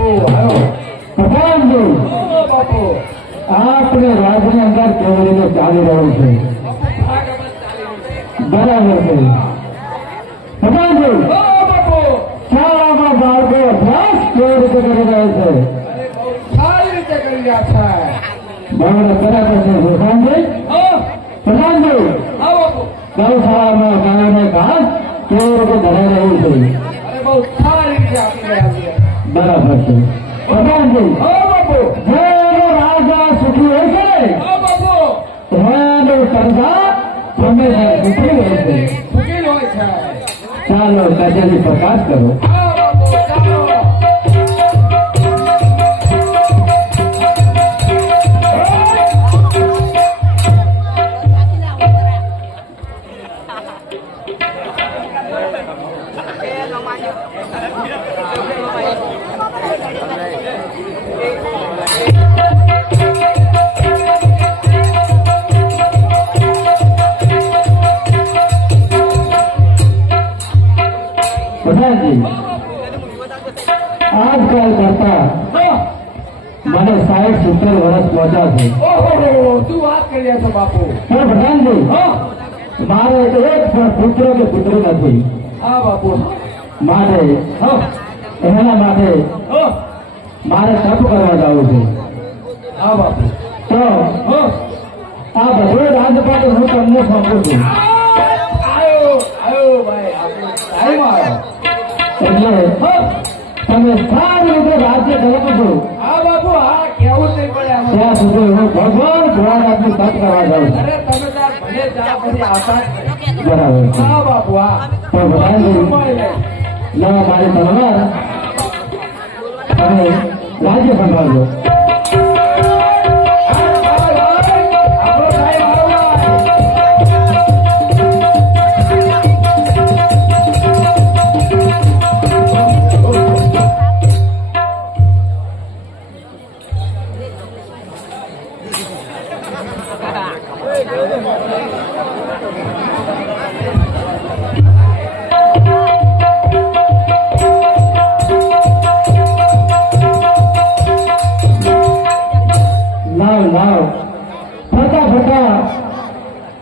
પ્રધાન બાપુ આપણે રાજની અંદર કેવી રીતે ચાલી રહ્યું છે બરાબર છે પ્રધાનજી શાળામાં બાળકો અભ્યાસ કેવી રીતે કરી રહ્યા છે સારી રીતે કરી રહ્યા છે બરાબર છે પ્રધાનજી પ્રધાનજી ગૌશાળામાં ગાયોને ઘાસ કેવી રીતે ધરાઈ રહ્યું છે બહુ સારી રીતે આપી રહ્યા છે બરાબર છે પ્રધાનજી જે રાજા સુખી હોય છે એનો સરદાર હંમેશા સુખી હોય છે સુખી હોય છે ચાલો કચેરી પ્રકાશ કરો આજકાલ કરતા મને 60-70 વર્ષ પહોંચ્યા છે શું વાત કરી રહ્યા છો બાપુ પણ પ્રધાનજી મારે એક પણ પુત્ર કે પુત્રી નથી હા બાપુ માટે એના માટે મારે તપ કરવા જવું છે હા બાપુ તો આ બધો રાજપાટ હું તમને સોંપું છું આવ્યો ભાઈ આપણે ટાઈમ આવ્યો એટલે તમે સારી રીતે રાજ્ય ધરાવો હા બાપુ હા કેવું નહીં પડે ત્યાં સુધી હું ભગવાન ભોળાનાથનું તપ કરવા જાઉં અરે તમે ત્યાં ભલે ત્યાં પછી આશા બરાબર છે હા બાપુ હા તો ભગવાનજી લાવો મારી તલવાર અને રાજ્ય સંભાળજો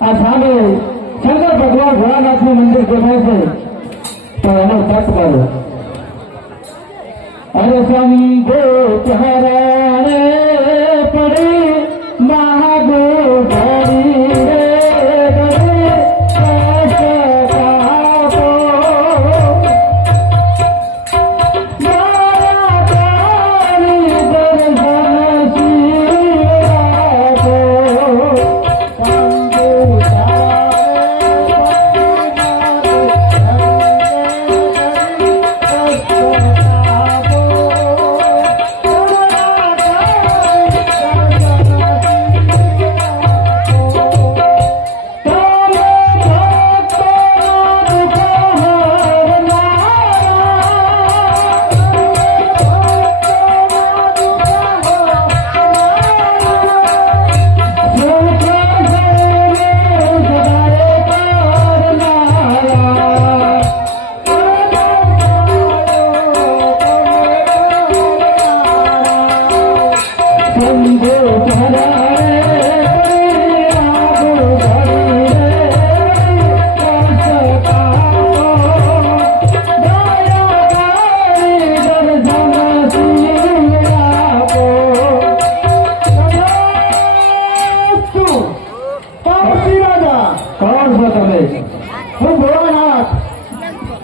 આ સામે શંકર ભગવાન ભોળાનાથનું મંદિર દેખાય છે તો એનો તપ કરો અરે શંભો ચહરાણે પડી મહાગો ધરી રે ધરી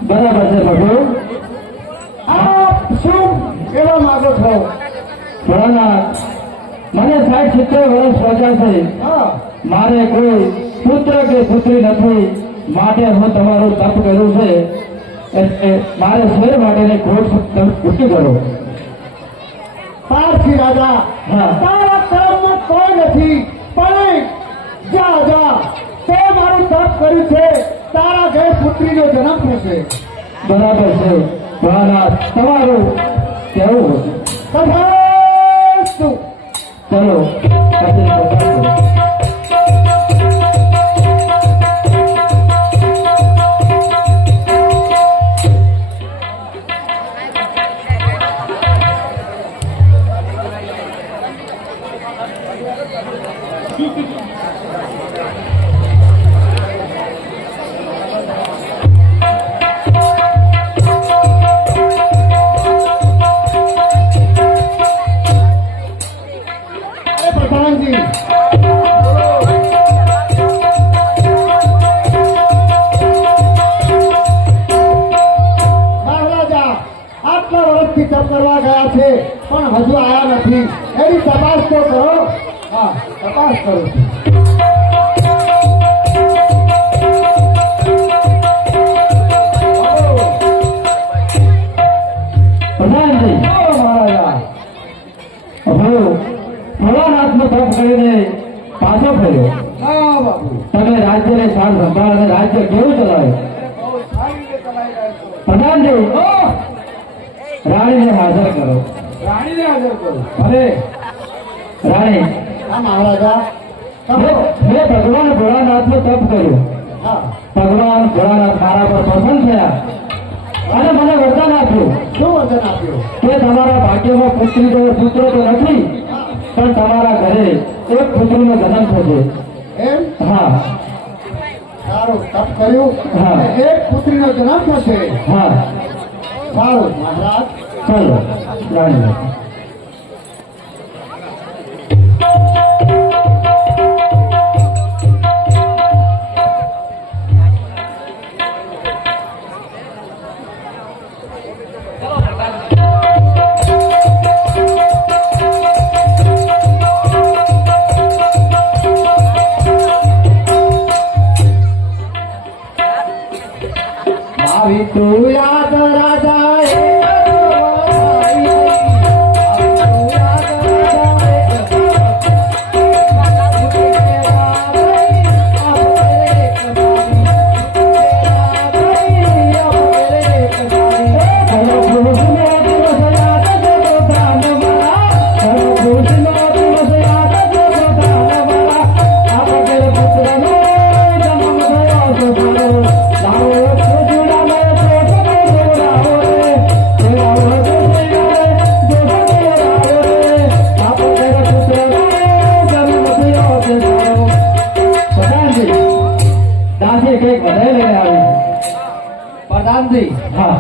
બરાબર છે પ્રભુ આપ શું કહેવા માંગો છો ભોળાનાથ મને 60-70 વર્ષ પહોંચ્યા છે મારે કોઈ પુત્ર કે પુત્રી નથી માટે હું તમારું તપ કર્યું છે એટલે મારે શેર માટેની ખોટ પૂછી કરો પારસી રાજા તારા કર્મમાં કોઈ નથી પણ જા જા તે મારું તપ કર્યું છે તારા ઘરે પુત્રીનો જન્મ થશે બરાબર છે ભોળાનાથ તમારું કેવું તથાસ્તુ ચલો વર્ષથી તપ કરવા ગયા છે પણ હજુ આયા નથી. એની તપાસ તો કરો. હા તપાસ કરું છું. પ્રધાનજી મહારાજા હું ભોળાનાથનો તપ કરીને પાછો ફર્યો. હા બાપુ તમે રાજ્યને સાર સંભાળ અને રાજ્ય કેવું ચલાવે? બહુ સારી રીતે ચલાવી રહ્યા છો. પ્રધાનજી રાણીને હાજર કરો. રાણીને હાજર કરો. અરે રાણી, હા મહારાજા મેં ભગવાન ભોળાનાથનો તપ કર્યો. હા ભગવાન ભોળાનાથ મારા પર પ્રસન્ન થયા અને મને વરદાન આપ્યું શું વચન આપ્યું? કે તમારા ભાગ્યમાં પુત્ર તો નથી, પણ તમારા ઘરે એક પુત્રીનો જન્મ થશે. એમ હા સારું તપ કર્યું. હા. એક પુત્રીનો જન્મ થશે. હા સારું મહારાજ. ચાલો રાણી. આવી તું યાદ રાજા પ્રધાનજી હા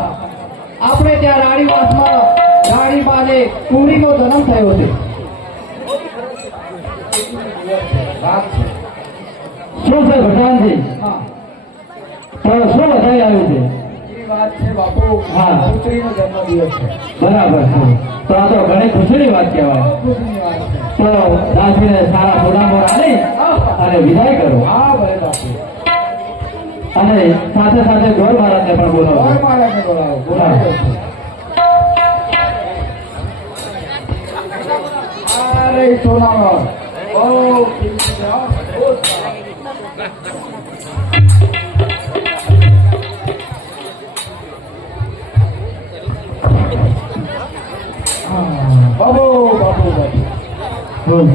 આપણે ત્યાં રાણીવાસમાં રાણીમાને કુંવરીનો જન્મ થયો છે. શું છે પ્રધાનજી? હા તો શું વધારી આવ્યું છે? એ વાત છે બાપુ. હા. પુત્રીનો જન્મદિવસ છે. બરાબર છે. તો આ તો ઘણી ખુશીની વાત કહેવાય. ખુશીની વાત છે. તો દાસીને સારા ફૂલામોર આલી અને વિદાય કરો. હા ભલે બાપુ. અને સાથે સાથે ગોળ મહારાજને પણ બોલાવો. કોઈ મહારાજને બોલાવો. બોલાવો. અરે સોનામાં બહુ કિંમતી છે, હા. બહુ સારા. બાબુ બાબુ બાબુ બોલ.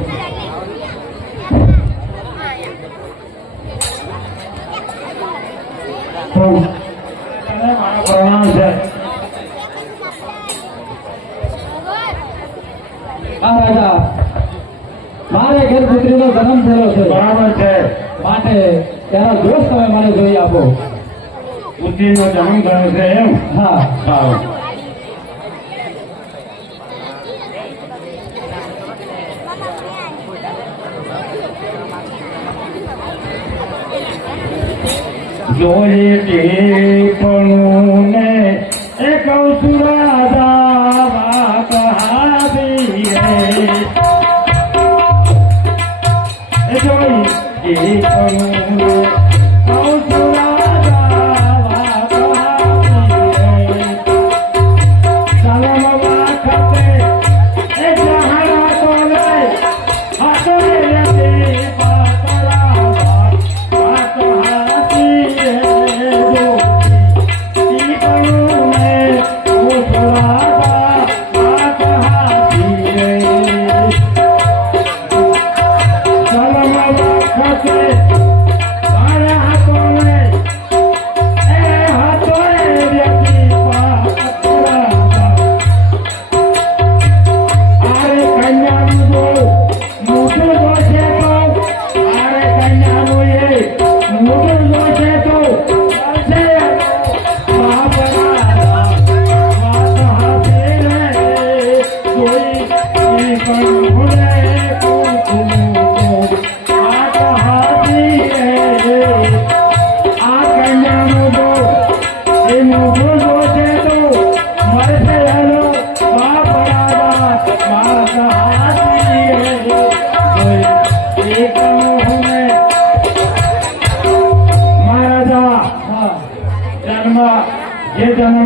બોલ. તને મારા પ્રણામ છે. આ રાજા, મારે ઘેર પુત્રીનો જન્મ થયો છે. બરાબર છે. માટે એનો દોષ તમે મને જોઈ આપો. પુત્રીનો જન્મ થયો છે એમ? હા સારું. જોઈ ટીપણું ને એ કહું છું રાધા વાત હારી રે. એ જોઈ ટીપણું ને કહું છું રાધા વાત હારી રે. ચાલો બાબા ખાતે એ જહાના તો લે હાથો રે પાતળા વાત હાથી રે. જો ટીપણું ને કહું છું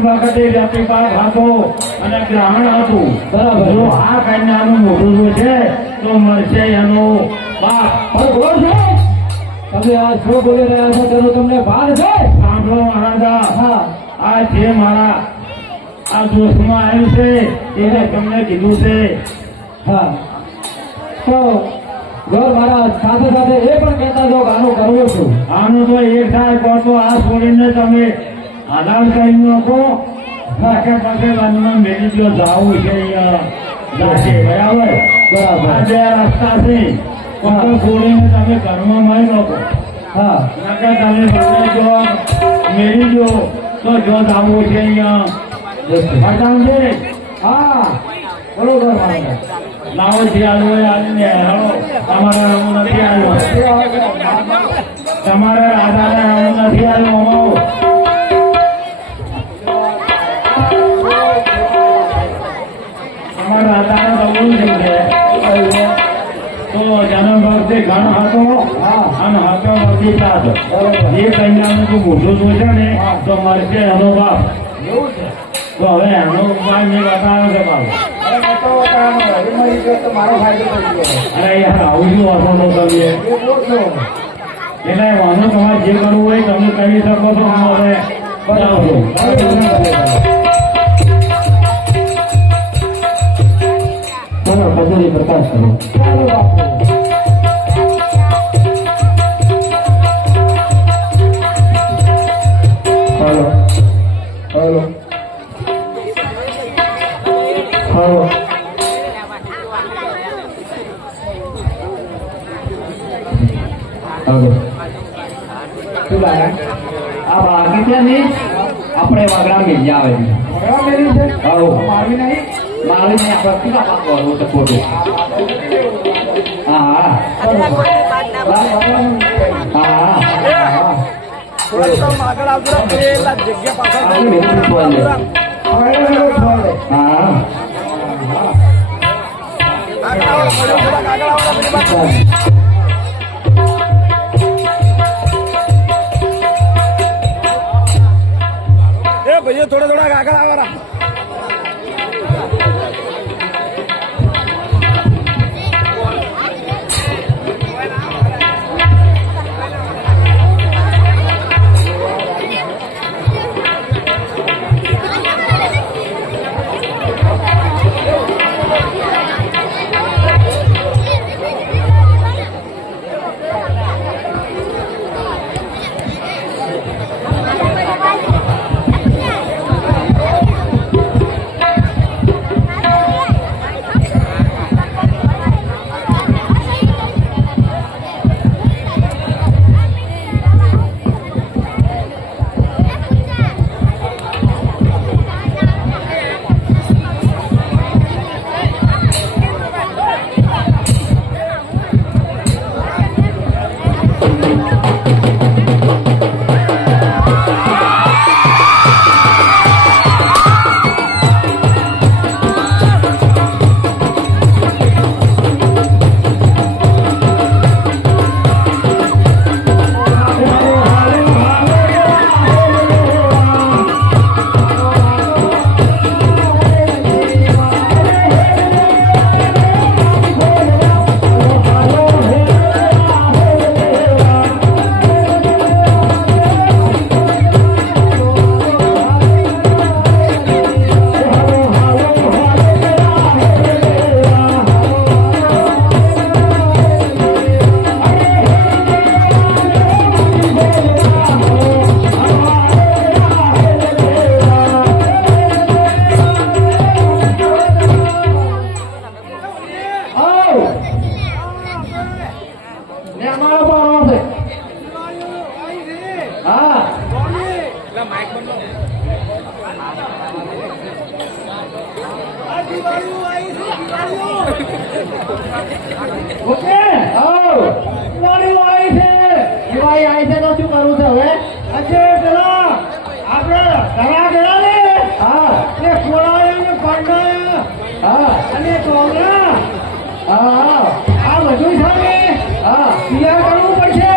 વખતે વ્યક્તિપાત હતો અને ગ્રહણ હતું. બરાબર. જો આ કન્યાનું મોઢું જોશે તો મળશે એનો બાપ. પણ બોલો છો તમે આ શું બોલી રહ્યા છો તેનો તમને ભાન છે? સાંભળો મહારાજા, હા આ જે મારા આ દોસ્તમાં આવ્યું છે એને તમને કીધું છે. હા તો ઘર મારા સાથે સાથે એ પણ કહેતા જો કે આનું કરવું છું. આનું તો એક થાય કહો તો આ છોડીને તમે આધાર કરી નાખો. નાકે પાસે વનમાં મેળી ગયો જાવું છે અહીંયા જાશે. બરાબર. બરાબર. આ બે રસ્તા છે. કોતો છોડીને તમે ઘરમાં મારી નાખો. હા નાકે તમે બંને જો મેળી ગયો તો જો જાવું છે અહીંયા બતાવજે. હા બરોબર મારા લાવો શિયાળો આવીને હેલો તમારા રમવું નથી આવ્યો. તમારે રાજાને રમવું નથી આવ્યો. અમારો અમારા રાજાને રમવું છે તો જન્મ વખતે ઘણ હતો અને હતો વખતે સાત. જે કન્યાનું તું મોઢું જોશે ને તો મળશે એનો બાપ. તો હવે એનો ઉપાય મેં બતાવ્યો છે બાપ. મારો ફાયદો થઈ ગયો. અરે યાર આવું શું વાંધો ન કરીએ. એટલે વાંધો તમારે જે કરવું હોય તમે કરી શકો છો. હવે બતાવજો. ચલો કચેરી પ્રકાશ કરો. ચાલો બાપુ. હાલો હાલો હાલો હાલો શું લાગે? આ બાકી છે ને આપણે વાગડા મિલ આવે છે. ભરવા મેલી છે? આવો. મારવી નહીં? મારી ને આપણે કેટલા પાક કરવું છે ખોટું. હા હા હા આગળ બેઠું છોડે. હા भैया थोड़ा थोड़ा आगे आवा. ઓકે દિવાળી આવી છે. દિવાળી આવી છે તો શું કરવું છે હવે? આજે પેલા આપણે ઘણા ગયા ને હા એ ખોળાય ને પાંડા હા અને કોંગરા હા આ બધું છે ને હા તૈયાર કરવું પડશે.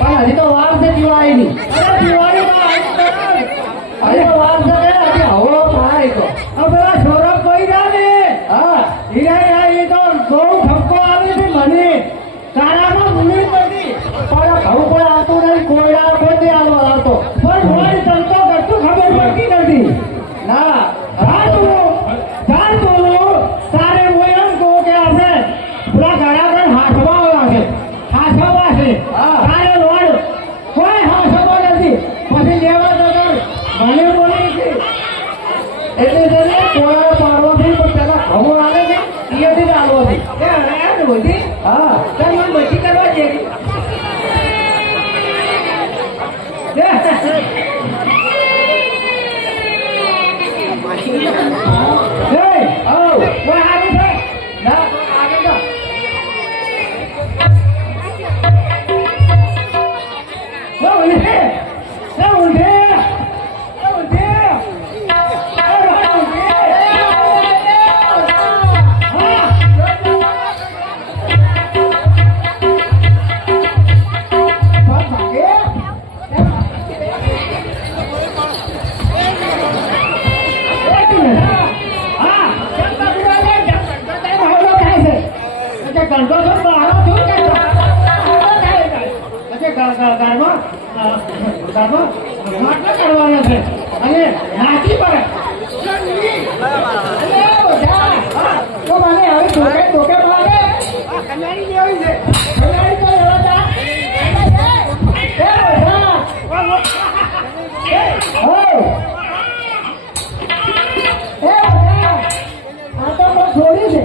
પણ હજી તો વાર છે દિવાળીની. અરે દિવાળીમાં હજી તો વાર છે. એટલે છે ને કોઈ પાડવાથી પણ પેલા ઘઉં આવે ને ત્યાંથી જ આવવાથી એ હરાયા ને બધી હા તાર મને બચી કરવા દે કરવાના છે અને નાચી પડે તો મને હવે ધોકે મારે કન્યાની જેવી છે કન્યાની તો એવા તા આ તો બહુ થોડી છે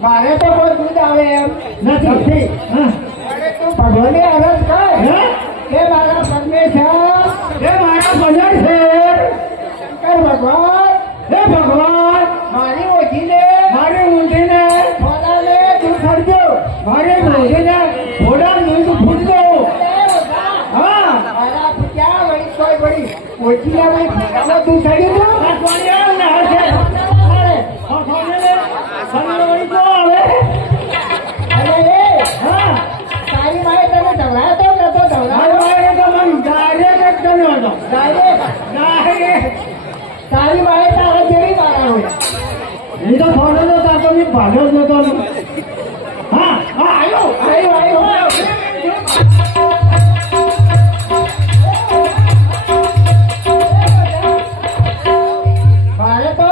મારે તો કોઈ દૂધ આવે એમ નથી તું ભગવાનને અરજ કર હે મારા પરમેશ્વર હે મારા ભજન છે શંકર ભગવાન હે ભગવાન મારી ઊંધીને ફોડાને તું ખરજો મારી ઊંધીને ફોડા દૂધ ફૂટજો હા મારા પૂછ્યા વળી કોઈ વળી ઓછી આવે ફોડામાં તું ચડી જો પાણી આવે ને હશે તારી મારે તારા જેવી મારા હોય એ તો થોડો તો તાર તો ભાગ્યો જ નતો હા હા આવ્યો મારે તો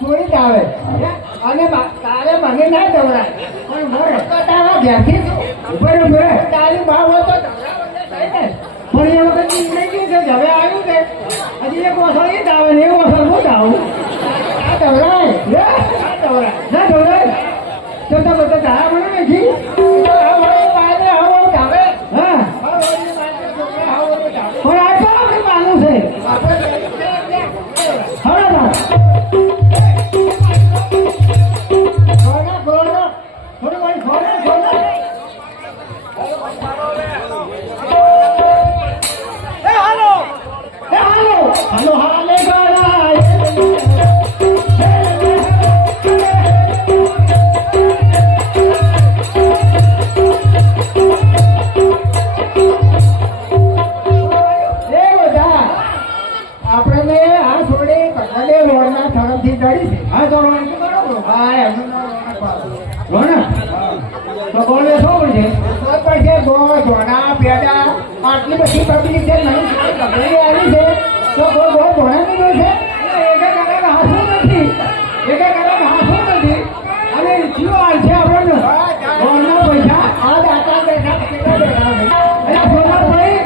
ચોરી જ આવે અને તારે મને ના દવડાય પણ મારે તારા ઘેરથી બરોબર તારી ભાવ હતો પણ એ વખત નહીં ગયું કે હવે આવ્યું કે હજી એક ઓછો એ જ આવે ને એ ઓછો હું જ આવું આ દવડાય ના દવડાય તો બધા તારા મને નથી પણ આ તો આપણે માનું છે આટલી બધી પબ્લિક છે નહીં આવી છે તો કોઈ ધોણા નહીં છે એક હાથું નથી ભાઈ જીવો આવશે આપણને ગોળના પૈસા આ દાતા બેઠા કેટલા બેઠા છે અરે સોના ભાઈ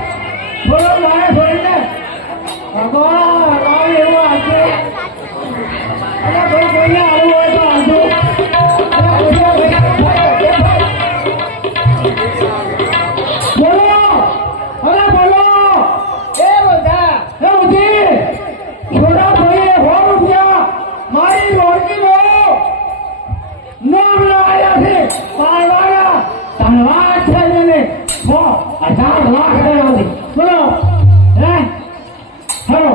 થોડો લાય થોડીને ભગવાન રામ એવું આવશે અરે ભાઈ કોઈને આવું હોય તો આવજો બોલો અરે બોલો એ બધા એ ઉજી છોરા ભાઈ હો રૂપિયા મારી રોડકી લો નામ લાયા છે પારવાના ધનવાદ છે એને 1000 લાખ દેવાની બોલો હે હેલો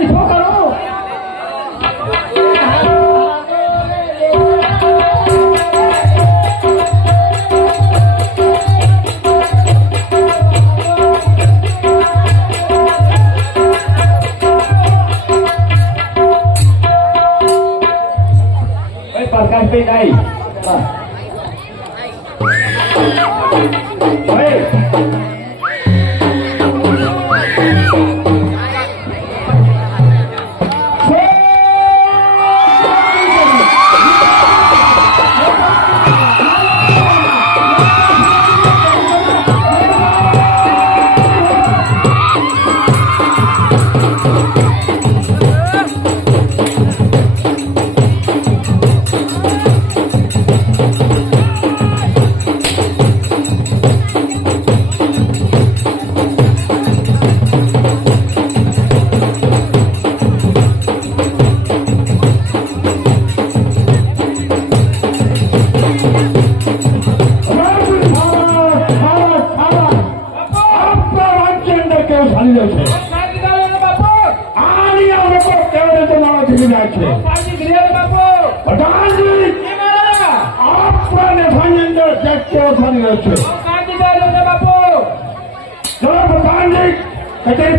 શું કરો પ્રકાશભાઈ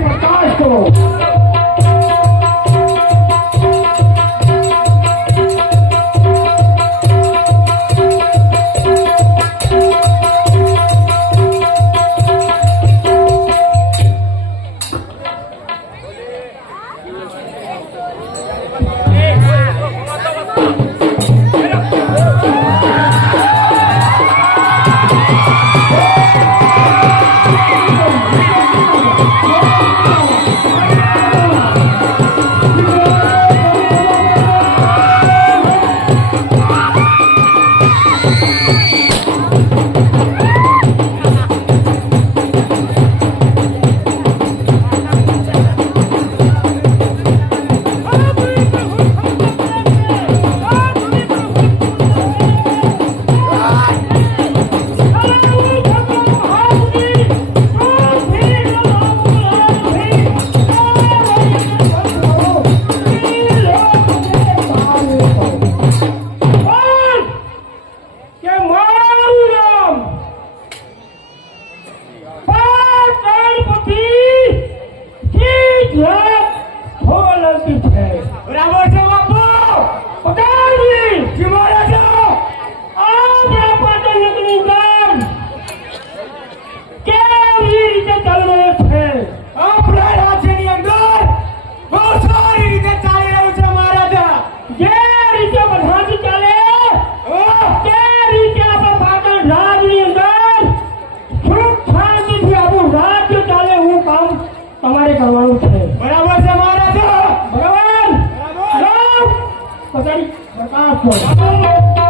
પ્રકાશ કરો તમારે કરવાનું છે બરાબર છે મહારાજ ભગવાન પછાડી પ્રકાશ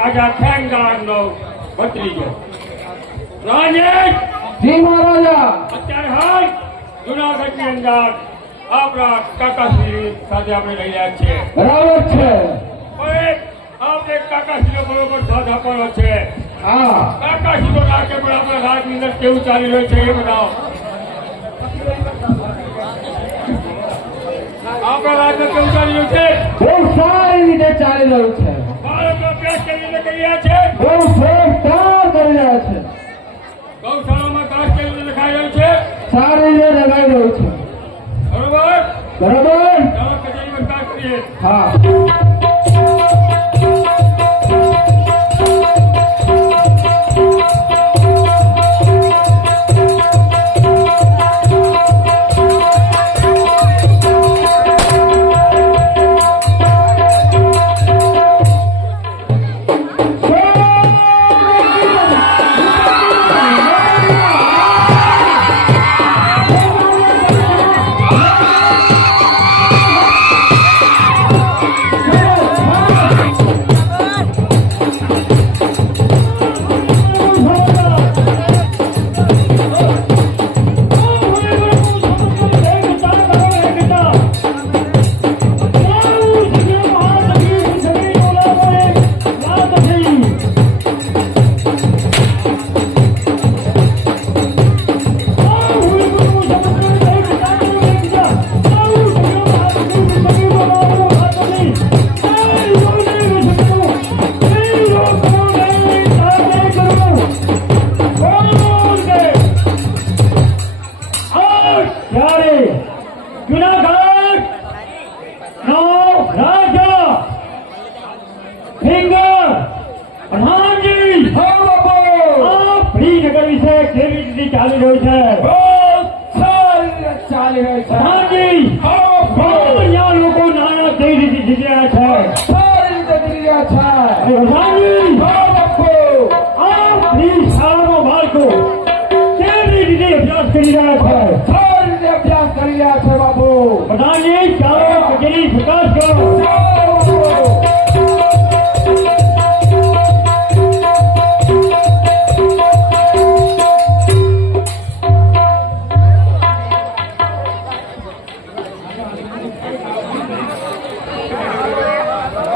રાજા ખેંગારનો ભત્રીજો રાજેશ જી મહારાજા અત્યારે હાલ જુનાગઢની અંદર આપણા કાકાશ્રી સાથે આપણે લઈ રહ્યા છીએ બરાબર છે હવે આપણે કાકાશ્રીનો બરોબર સાથ આપવાનો છે હા કાકાશ્રી તો લાગે પણ આપણા રાજની અંદર કેવું ચાલી રહ્યું છે એ બતાવો આપણા રાજમાં કેવું ચાલી રહ્યું છે બહુ સારી રીતે ચાલી રહ્યું છે બાળકો અભ્યાસ કેવી રીતે કરી રહ્યા છે બહુ શ્રેષ્ઠ કામ કરી રહ્યા છે ગૌશાળામાં ઘાસ કેવી રીતે ખાઈ રહ્યું છે સારી રીતે લગાઈ રહ્યું છે બરોબર બરાબર ચાલો કચેરીમાં સ્ટાર્ટ કરીએ હા ચાલી રહ્યું છે ચાલી રહ્યું છે હાજી અહીંયા લોકો નાના કઈ રીતે જીતી રહ્યા છે સારી રીતે કરી રહ્યા છે હાજી બાપુ આપણી શાળામાં બાળકો કેવી રીતે અભ્યાસ કરી રહ્યા છે સારી રીતે અભ્યાસ કરી રહ્યા છે બાપુ પ્રધાનજી ચાલો કચેરી પ્રકાશ